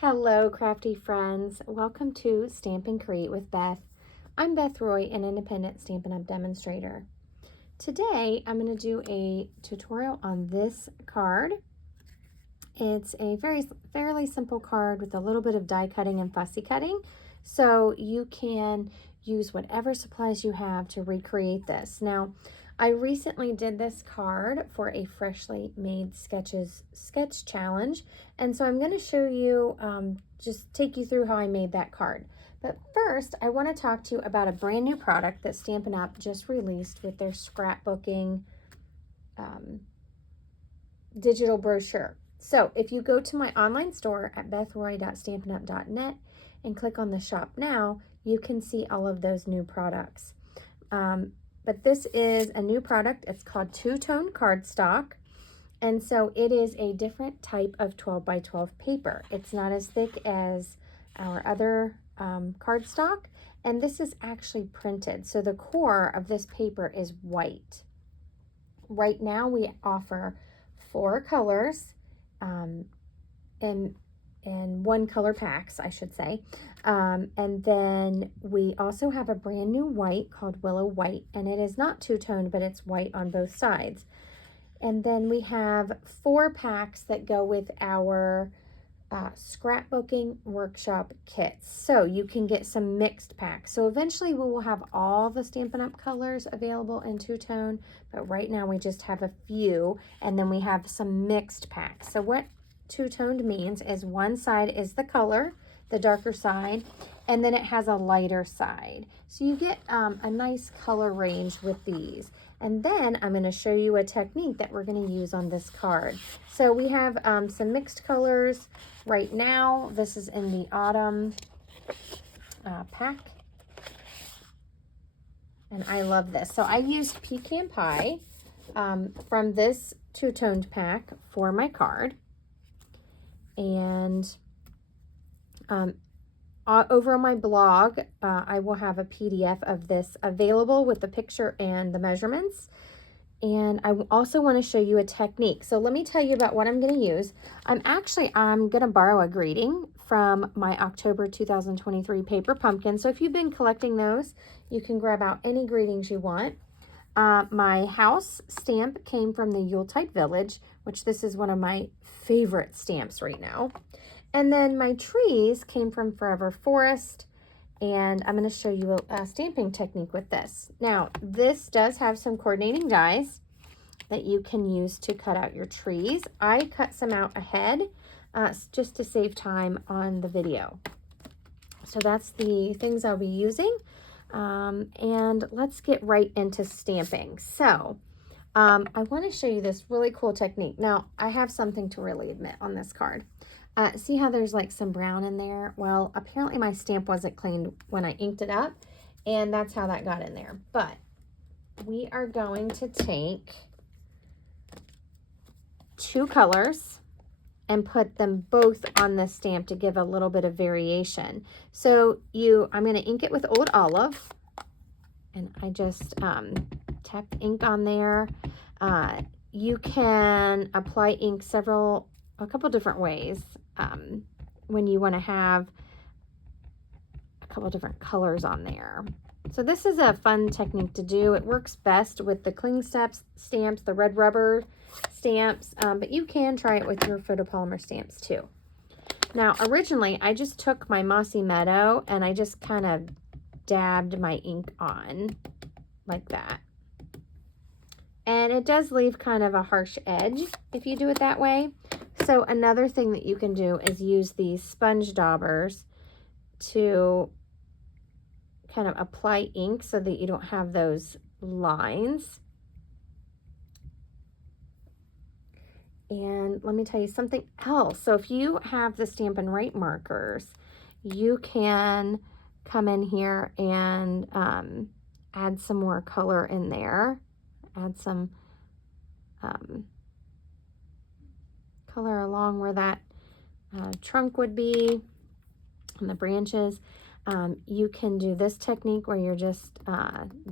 Hello, crafty friends. Welcome to Stamp and Create with Beth. I'm Beth Roy, an independent Stampin' Up! Demonstrator. Today, I'm going to do a tutorial on this card. It's a fairly simple card with a little bit of die cutting and fussy cutting, so you can use whatever supplies you have to recreate this. Now, I recently did this card for a freshly made sketch challenge, and so I'm going to show you, just take you through how I made that card. But first, I want to talk to you about a brand new product that Stampin' Up! Just released with their scrapbooking digital brochure. So if you go to my online store at bethroy.stampinup.net and click on the shop now, you can see all of those new products. But this is a new product. It's called two-tone cardstock. And so it is a different type of 12 by 12 paper. It's not as thick as our other cardstock. And this is actually printed. So the core of this paper is white. Right now we offer 4 colors and one color packs, I should say. And then we also have a brand new white called Willow White, and it is not two-toned, but it's white on both sides. And then we have 4 packs that go with our scrapbooking workshop kits. So you can get some mixed packs. So eventually we will have all the Stampin' Up! Colors available in two-tone, but right now we just have a few, and then we have some mixed packs. So what two-toned means is one side is the color, the darker side, and then it has a lighter side. So you get a nice color range with these. And then I'm going to show you a technique that we're going to use on this card. So we have some mixed colors right now. This is in the autumn pack. And I love this. So I used Pecan Pie from this two-toned pack for my card. And over on my blog, I will have a PDF of this available with the picture and the measurements. And I also want to show you a technique. So let me tell you about what I'm going to use. I'm going to borrow a greeting from my October 2023 paper pumpkin. So if you've been collecting those, you can grab out any greetings you want. My house stamp came from the Yuletide Village, which this is one of my favorite stamps right now. And then my trees came from Forever Forest, and I'm going to show you a stamping technique with this. Now, this does have some coordinating dies that you can use to cut out your trees. I cut some out ahead just to save time on the video. So that's the things I'll be using. And let's get right into stamping. So I want to show you this really cool technique. Now, I have something to really admit on this card. See how there's like some brown in there? Well, apparently my stamp wasn't cleaned when I inked it up, and that's how that got in there. But we are going to take 2 colors and put them both on the stamp to give a little bit of variation. So I'm going to ink it with Old Olive, and I just tapped ink on there. You can apply ink a couple different ways when you want to have a couple different colors on there. So this is a fun technique to do. It works best with the cling stamps, the red rubber stamps, but you can try it with your photopolymer stamps too. Now, originally, I just took my Mossy Meadow and I just kind of dabbed my ink on like that. And it does leave kind of a harsh edge if you do it that way. So another thing that you can do is use these sponge daubers to kind of apply ink so that you don't have those lines. And let me tell you something else. So if you have the Stampin' Right markers, you can come in here and add some more color in there. Add some color along where that trunk would be and the branches. You can do this technique where you're just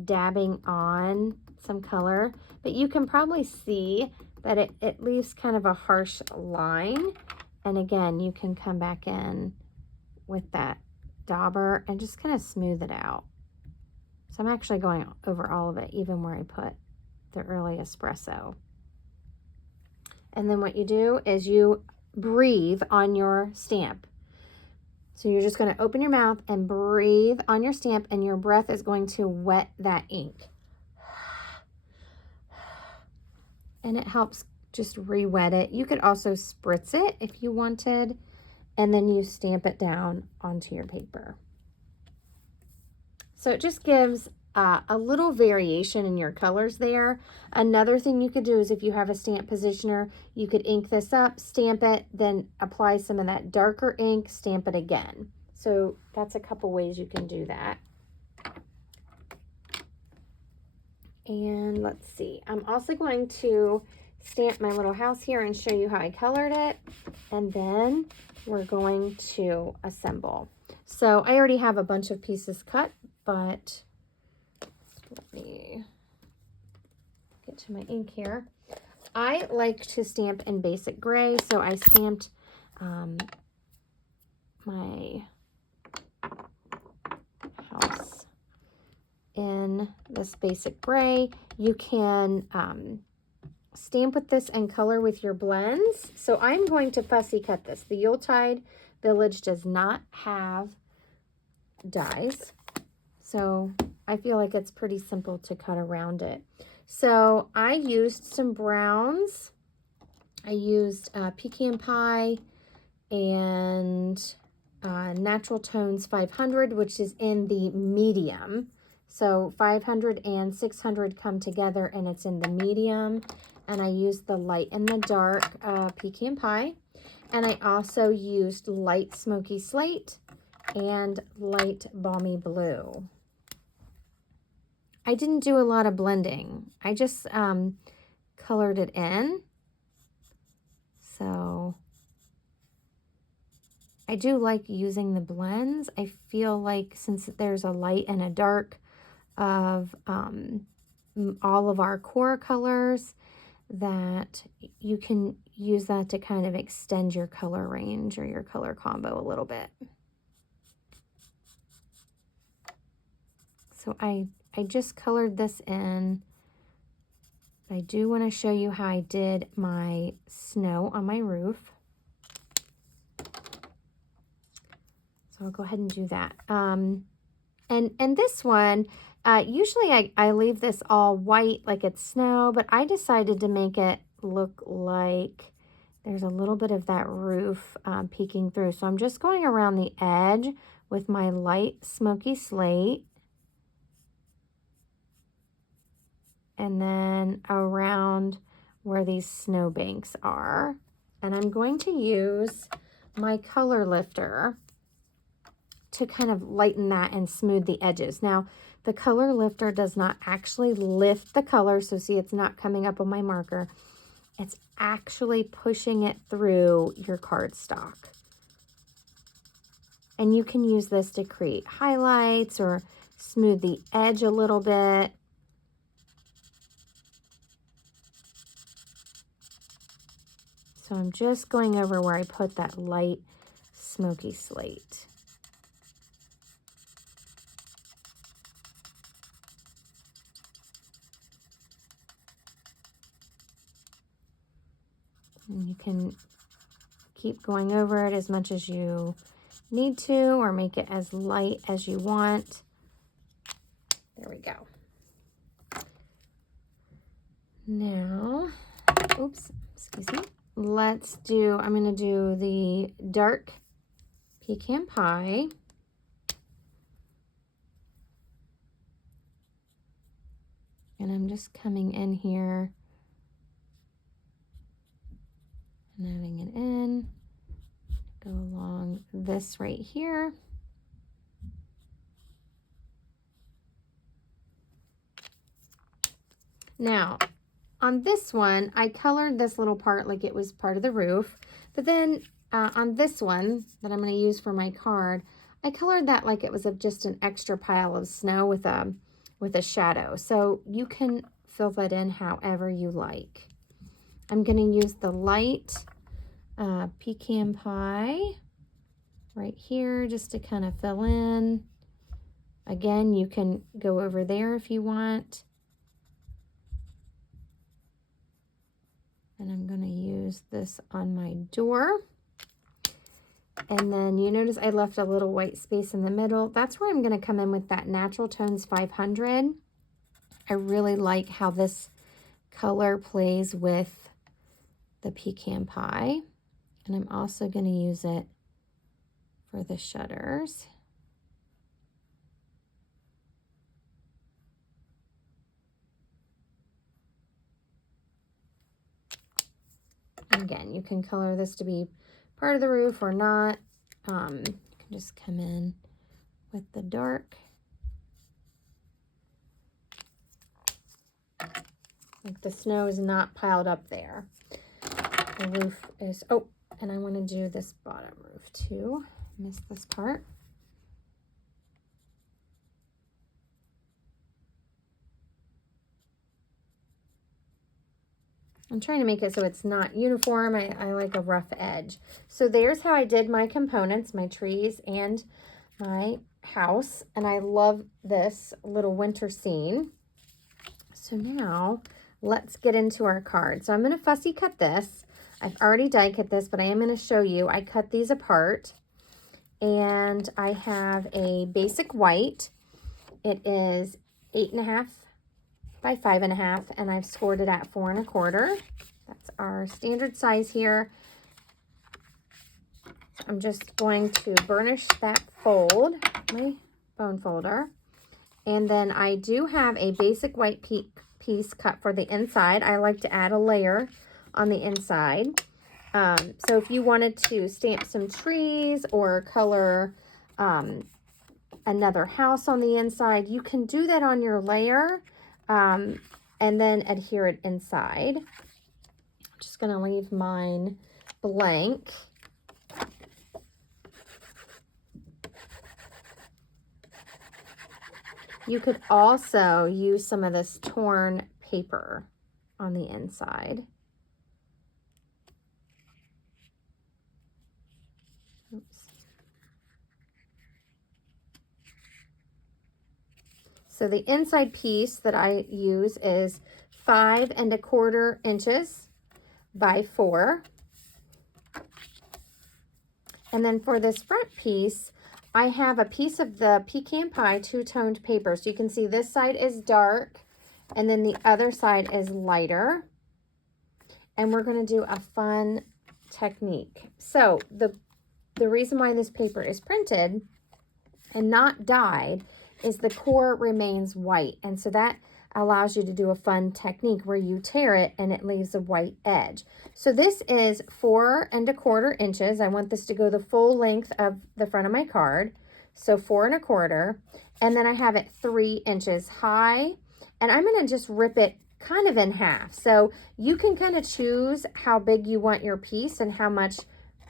dabbing on some color, but you can probably see that it leaves kind of a harsh line, And again, you can come back in with that dauber and just kind of smooth it out. So I'm actually going over all of it, even where I put the early espresso. And then what you do is you breathe on your stamp. So you're just going to open your mouth and breathe on your stamp, and your breath is going to wet that ink. And it helps just re-wet it. You could also spritz it if you wanted, and then you stamp it down onto your paper. So it just gives a little variation in your colors there. Another thing you could do is if you have a stamp positioner, you could ink this up, stamp it, then apply some of that darker ink, stamp it again. So that's a couple ways you can do that. And let's see, I'm also going to stamp my little house here and show you how I colored it. And then we're going to assemble. So I already have a bunch of pieces cut, but let me get to my ink here. I like to stamp in basic gray, so I stamped my house in this basic gray. You can stamp with this and color with your blends. So I'm going to fussy cut this. The Yuletide Village does not have dies, so I feel like it's pretty simple to cut around it. So I used some browns. I used Pecan Pie and Natural Tones 500, which is in the medium. So 500 and 600 come together and it's in the medium. And I used the light and the dark Pecan Pie. And I also used light Smoky Slate and light Balmy Blue. I didn't do a lot of blending. I just colored it in. So I do like using the blends. I feel like since there's a light and a dark of all of our core colors, that you can use that to kind of extend your color range or your color combo a little bit. So I just colored this in. I do want to show you how I did my snow on my roof. So I'll go ahead and do that. And this one, usually I leave this all white like it's snow, but I decided to make it look like there's a little bit of that roof peeking through. So I'm just going around the edge with my light Smoky Slate. And then around where these snowbanks are. And I'm going to use my color lifter to kind of lighten that and smooth the edges. Now, the color lifter does not actually lift the color, so see, it's not coming up on my marker. It's actually pushing it through your cardstock. And you can use this to create highlights or smooth the edge a little bit. So I'm just going over where I put that light Smoky Slate. And you can keep going over it as much as you need to, or make it as light as you want. There we go. Now, oops, excuse me. Let's do, I'm going to do the dark Pecan Pie. And I'm just coming in here and adding it in. Go along this right here. Now, on this one, I colored this little part like it was part of the roof, but then on this one that I'm going to use for my card, I colored that like it was just an extra pile of snow with a shadow. So you can fill that in however you like. I'm going to use the light Pecan Pie right here just to kind of fill in. Again, you can go over there if you want. And I'm going to use this on my door. And then you notice I left a little white space in the middle. That's where I'm going to come in with that Natural Tones 500. I really like how this color plays with the Pecan Pie. And I'm also going to use it for the shutters. Again, you can color this to be part of the roof or not. You can just come in with the dark. Like the snow is not piled up there. The roof is, oh, and I want to do this bottom roof too. Missed this part. I'm trying to make it so it's not uniform. I like a rough edge. So there's how I did my components, my trees and my house. And I love this little winter scene. So now let's get into our card. So I'm going to fussy cut this. I've already die cut this, but I am going to show you. I cut these apart. And I have a basic white. It is 8.5 by 5.5, and I've scored it at 4 1/4. That's our standard size here. I'm just going to burnish that fold, my bone folder. And then I do have a basic white piece cut for the inside. I like to add a layer on the inside. So if you wanted to stamp some trees or color another house on the inside, you can do that on your layer. And then adhere it inside. I'm just going to leave mine blank. You could also use some of this torn paper on the inside. Oops. So the inside piece that I use is 5 1/4 inches by 4. And then for this front piece, I have a piece of the Pecan Pie two-toned paper. So you can see this side is dark and then the other side is lighter. And we're going to do a fun technique. So the reason why this paper is printed and not dyed is the core remains white. And so that allows you to do a fun technique where you tear it and it leaves a white edge. So this is 4 1/4 inches. I want this to go the full length of the front of my card. So 4 1/4. And then I have it 3 inches high. And I'm going to just rip it kind of in half. So you can kind of choose how big you want your piece and how much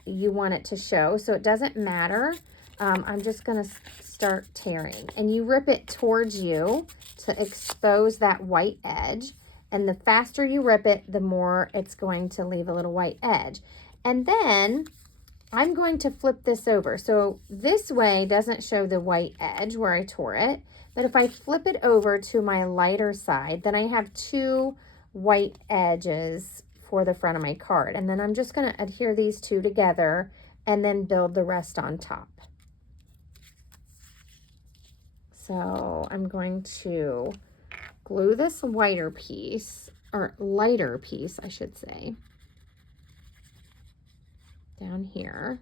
you want it to show. So it doesn't matter. I'm just going to start tearing. And you rip it towards you to expose that white edge. And the faster you rip it, the more it's going to leave a little white edge. And then I'm going to flip this over. So this way doesn't show the white edge where I tore it. But if I flip it over to my lighter side, then I have 2 white edges for the front of my card. And then I'm just going to adhere these 2 together and then build the rest on top. So I'm going to glue this whiter piece, or lighter piece, I should say, down here.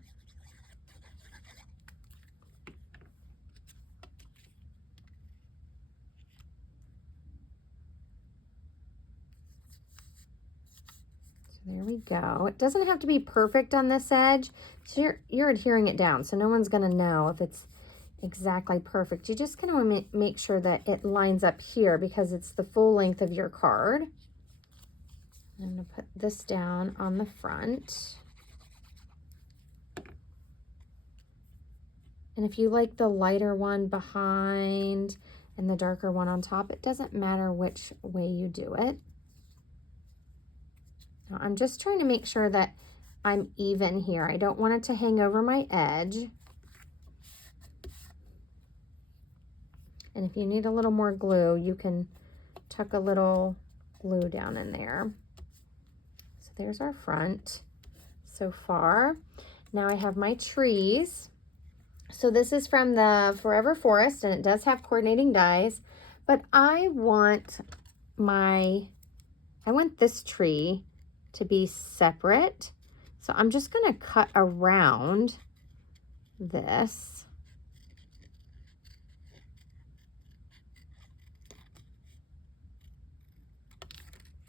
So there we go. It doesn't have to be perfect on this edge, so you're adhering it down, so no one's going to know if it's exactly perfect. You just kind of want to make sure that it lines up here because it's the full length of your card. I'm going to put this down on the front. And if you like the lighter one behind and the darker one on top, it doesn't matter which way you do it. Now, I'm just trying to make sure that I'm even here. I don't want it to hang over my edge. And if you need a little more glue, you can tuck a little glue down in there. So there's our front so far. Now I have my trees. So this is from the Forever Forest, and it does have coordinating dies, but I want this tree to be separate. So I'm just going to cut around this.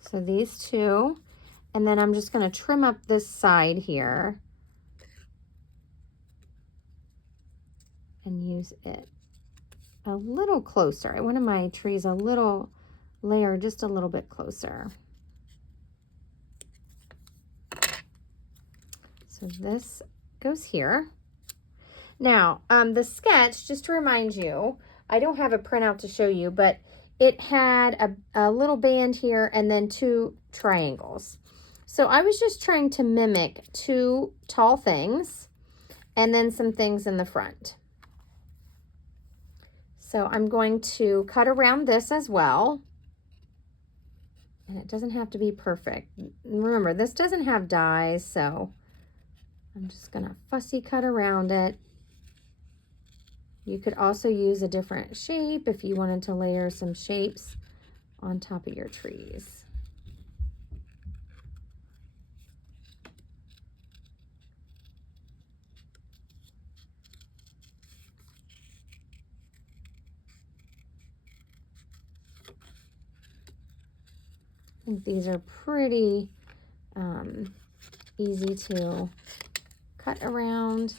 So these two, and then I'm just going to trim up this side here and use it a little closer. I wanted my trees a little layer, just a little bit closer. So this goes here. Now, the sketch, just to remind you, I don't have a printout to show you, but it had a little band here and then 2 triangles. So I was just trying to mimic 2 tall things and then some things in the front. So I'm going to cut around this as well. And it doesn't have to be perfect. Remember, this doesn't have dies, so I'm just gonna fussy cut around it. You could also use a different shape if you wanted to layer some shapes on top of your trees. I think these are pretty easy to cut around.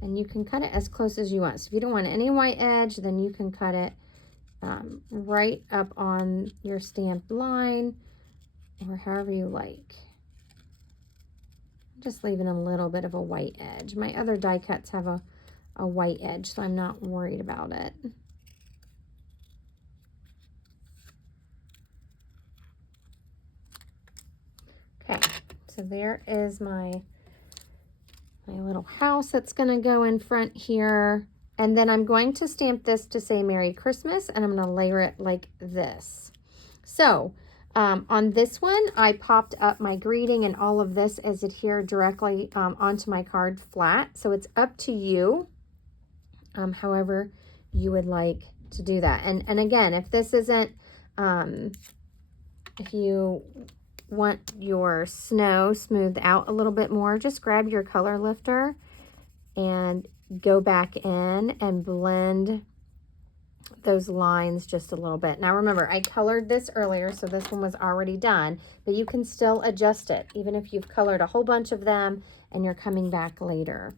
And you can cut it as close as you want. So if you don't want any white edge, then you can cut it right up on your stamped line or however you like. I'm just leaving a little bit of a white edge. My other die cuts have a white edge, so I'm not worried about it. Okay, so there is my little house that's going to go in front here. And then I'm going to stamp this to say Merry Christmas, and I'm going to layer it like this. So on this one, I popped up my greeting, and all of this is adhered directly onto my card flat. So it's up to you, however you would like to do that. And again, if this isn't, if you want your snow smoothed out a little bit more, just grab your color lifter and go back in and blend those lines just a little bit. Now remember, I colored this earlier, so this one was already done, but you can still adjust it even if you've colored a whole bunch of them and you're coming back later.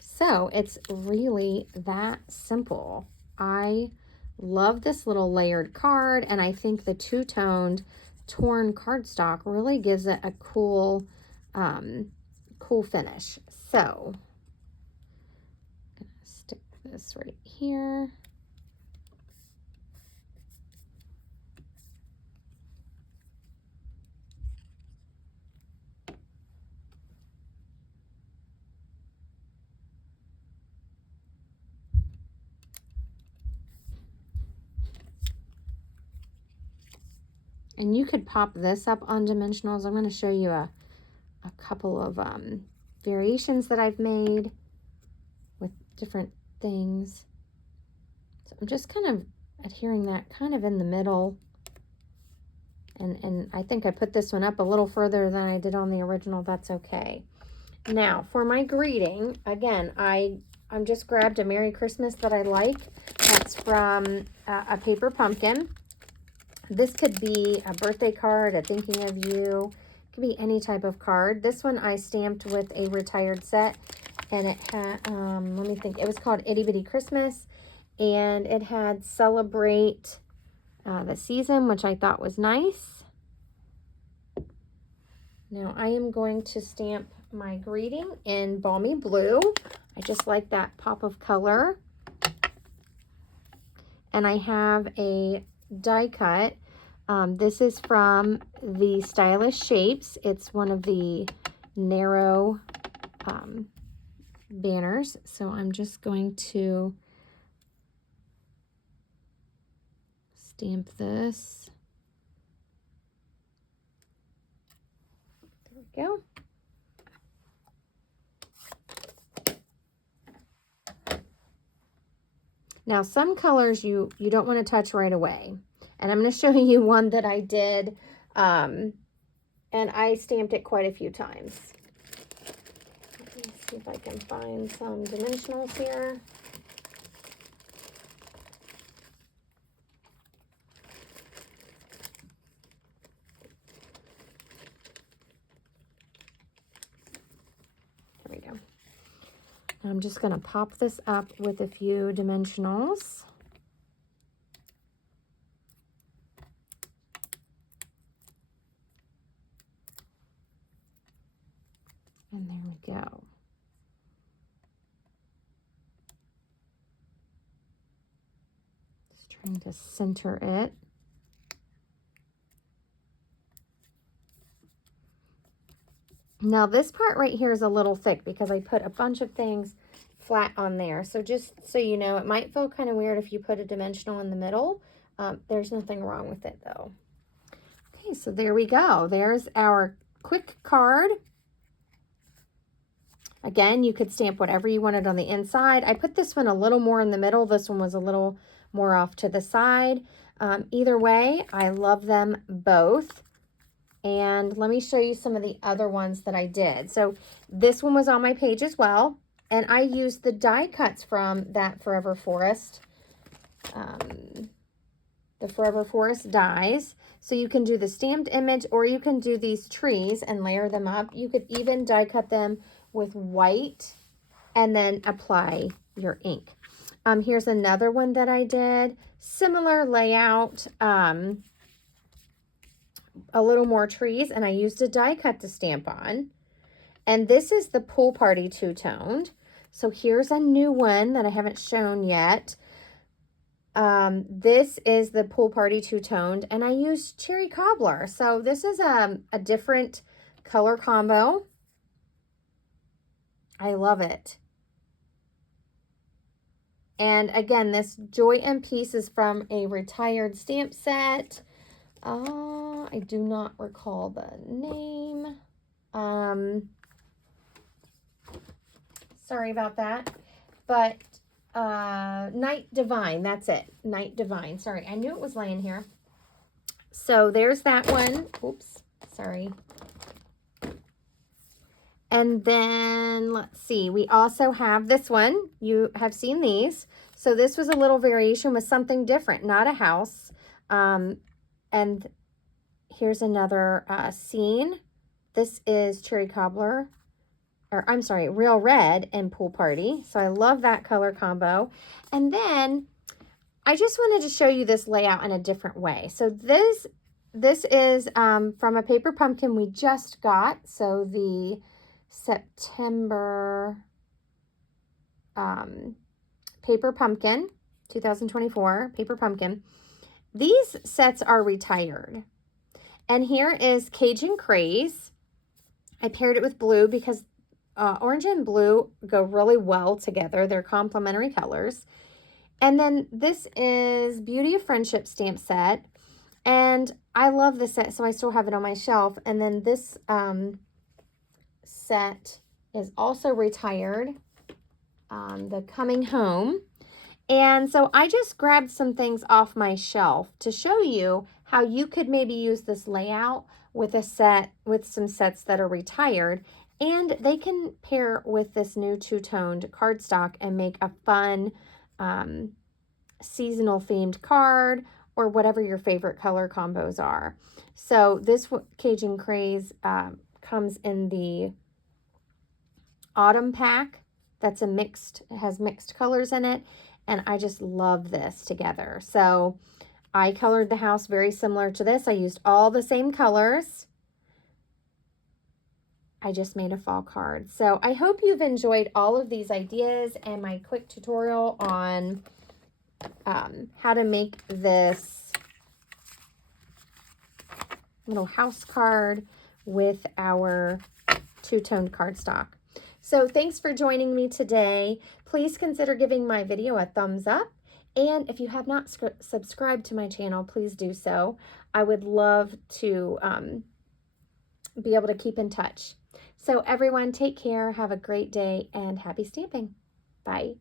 So it's really that simple. I love this little layered card, and I think the two-toned torn cardstock really gives it a cool cool finish. So I'm gonna stick this right here. And you could pop this up on dimensionals. I'm going to show you a couple of variations that I've made with different things. So I'm just kind of adhering that kind of in the middle. And I think I put this one up a little further than I did on the original. That's okay. Now for my greeting, again, I'm just grabbed a Merry Christmas that I like. That's from a paper pumpkin. This could be a birthday card, a thinking of you. It could be any type of card. This one I stamped with a retired set, and it had, let me think, it was called Itty Bitty Christmas, and it had Celebrate the Season, which I thought was nice. Now I am going to stamp my greeting in Balmy Blue. I just like that pop of color. And I have a die cut This is from the Stylish Shapes. It's one of the narrow banners. So I'm just going to stamp this. There we go. Now some colors you don't want to touch right away. And I'm going to show you one that I did, and I stamped it quite a few times. Let me see if I can find some dimensionals here. There we go. I'm just going to pop this up with a few dimensionals. And there we go. Just trying to center it. Now this part right here is a little thick because I put a bunch of things flat on there. So just so you know, it might feel kind of weird if you put a dimensional in the middle. There's nothing wrong with it though. Okay, so there we go. There's our quick card. Again, you could stamp whatever you wanted on the inside. I put this one a little more in the middle. This one was a little more off to the side. Either way, I love them both. And let me show you some of the other ones that I did. So this one was on my page as well. And I used the die cuts from that Forever Forest, the Forever Forest dies. So you can do the stamped image, or you can do these trees and layer them up. You could even die cut them with white and then apply your ink. Here's another one that I did. Similar layout, a little more trees, and I used a die cut to stamp on. And this is the Pool Party two-toned. So here's a new one that I haven't shown yet. This is the Pool Party two-toned, and I used Cherry Cobbler. So this is a different color combo. I love it. And again, this Joy and Peace is from a retired stamp set. I do not recall the name. Sorry about that. But Night Divine, that's it. Night Divine. Sorry, I knew it was laying here. So there's that one. Oops, sorry. And then let's see, we also have this one. You have seen these. So this was a little variation with something different, not a house. And here's another scene. This is Cherry Cobbler, or I'm sorry, Real Red and Pool Party. So I love that color combo. And then I just wanted to show you this layout in a different way. So this is from a paper pumpkin we just got. So the September paper pumpkin, 2024 paper pumpkin. These sets are retired. And here is Cajun Craze. I paired it with blue because orange and blue go really well together. They're complementary colors. And then this is Beauty of Friendship stamp set. And I love this set, so I still have it on my shelf. And then this set is also retired, the Coming Home. And so I just grabbed some things off my shelf to show you how you could maybe use this layout with a set, with some sets that are retired, and they can pair with this new two-toned cardstock and make a fun seasonal themed card, or whatever your favorite color combos are. So this Cajun Craze comes in the autumn pack. That's has mixed colors in it. And I just love this together. So I colored the house very similar to this. I used all the same colors. I just made a fall card. So I hope you've enjoyed all of these ideas and my quick tutorial on how to make this little house card with our two-toned cardstock. So thanks for joining me today. Please consider giving my video a thumbs up. And if you have not subscribed to my channel, please do so. I would love to be able to keep in touch. So everyone, take care, have a great day, and happy stamping. Bye.